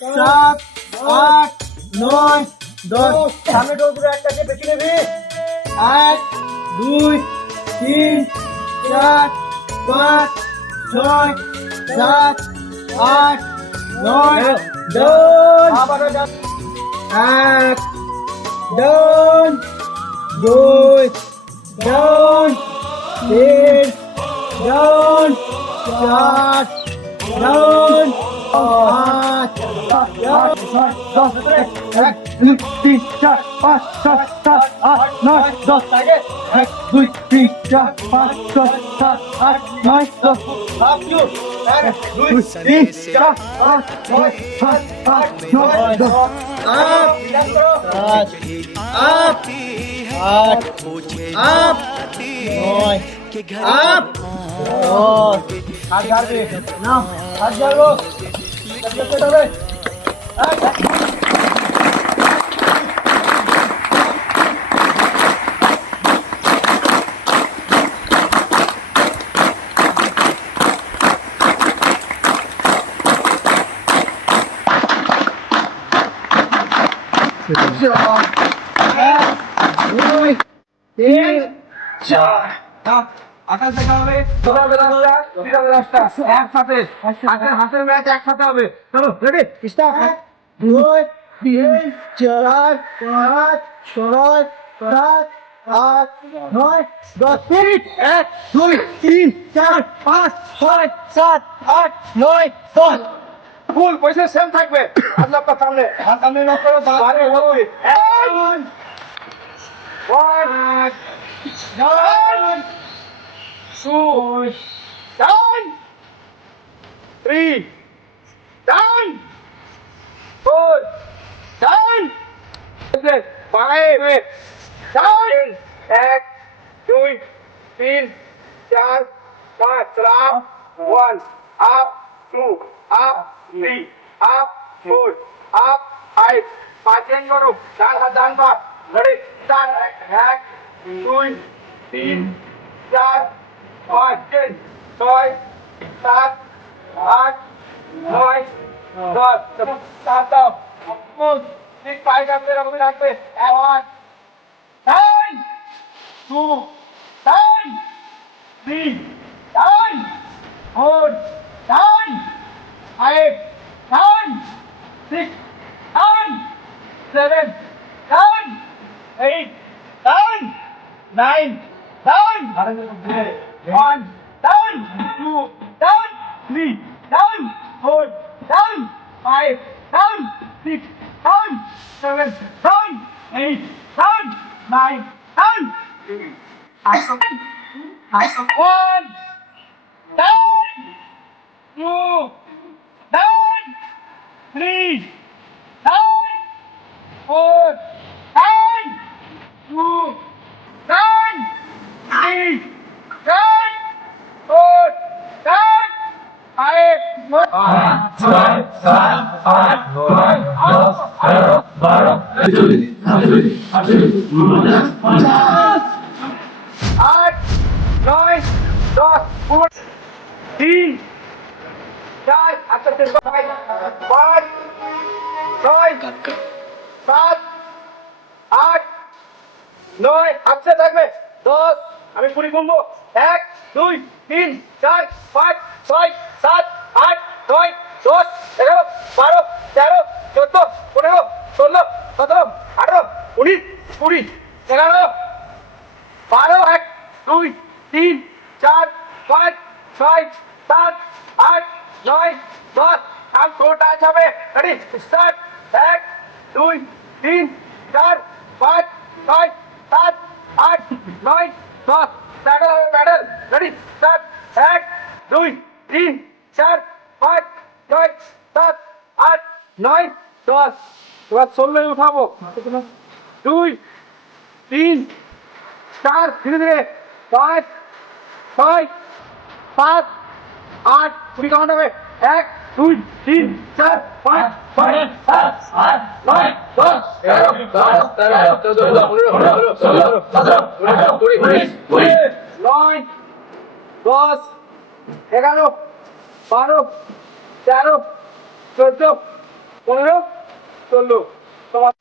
7 8 9 10 সামনে ডোরগুলো একটাকে বেশি নেবে 1 2 3 4 5 6 7 8 9 10 আবারও 1 down 2 down 3 down 4 down 5 down 1 2 3 4 5 6 7 8 9 10 1 2 3 4 5 6 7 8 9 10 up you 1 2 3 4 5 6 7 8 9 10 up up up up নয় up হাত ধরবে না হাত ধরো করতে হবে আকাশ দেখা হবে একসাথে হাতের ম্যাচ একসাথে হবে চলো রেডি স্টার্ট 2 3 4 5 6 7 8 9 10 1 2 3 4 5 6 7 8 9 10 ফুল পয়সা সেম থাকবে আপনার সামনে হাত সামনে নক করো বারে বলবি 1 down 2 down 3 down 4 down 5 down 1 2 3 4 5 up 1 up 2 up 3 up 4 up 5 পাঁচজন করো ডান হাত ডান পা রেডি স্টার্ট 1 2 3 4 5 6 7 8 9 10 start up ঠিক পায়ে কাটতে এরকমই রাখবে 1 10 2 10 3 10 4 10 5 10 6 10 7 10 8 10 9 10 1 10 2 10 3 10 4 10 5 10 6 10 7 10 8 10 9 10 1 10 2 10 3 10 4 10 2 10 3 10 4 10 5 8 9 10 3 4 আচ্ছা 5 6 7 8 9 আচ্ছা থাকবে 10 আমি পুরি গুনবো 1 2 3 4 5 6 7 8 9 10 11 12 13 14 15 16 17 18 19 20 11 12 1 2 3 4 5 6 7 8 9 10 हम छोटा छबे ready start 1 2 3 4 5 6 7 8 9 10 pedal pedal ready start 1 2 3 4 5 6 7 8 9 10 এবার চললে উঠাবো 2 3 4 ধীরে ধীরে 5 6 7 8 पूरी काउंट হবে 1 2 3 4 5 6 7 8 9 10 11 12 13 14 15 16 17 18 19 20 9 10 11 12 13 14 15, 16 তোমার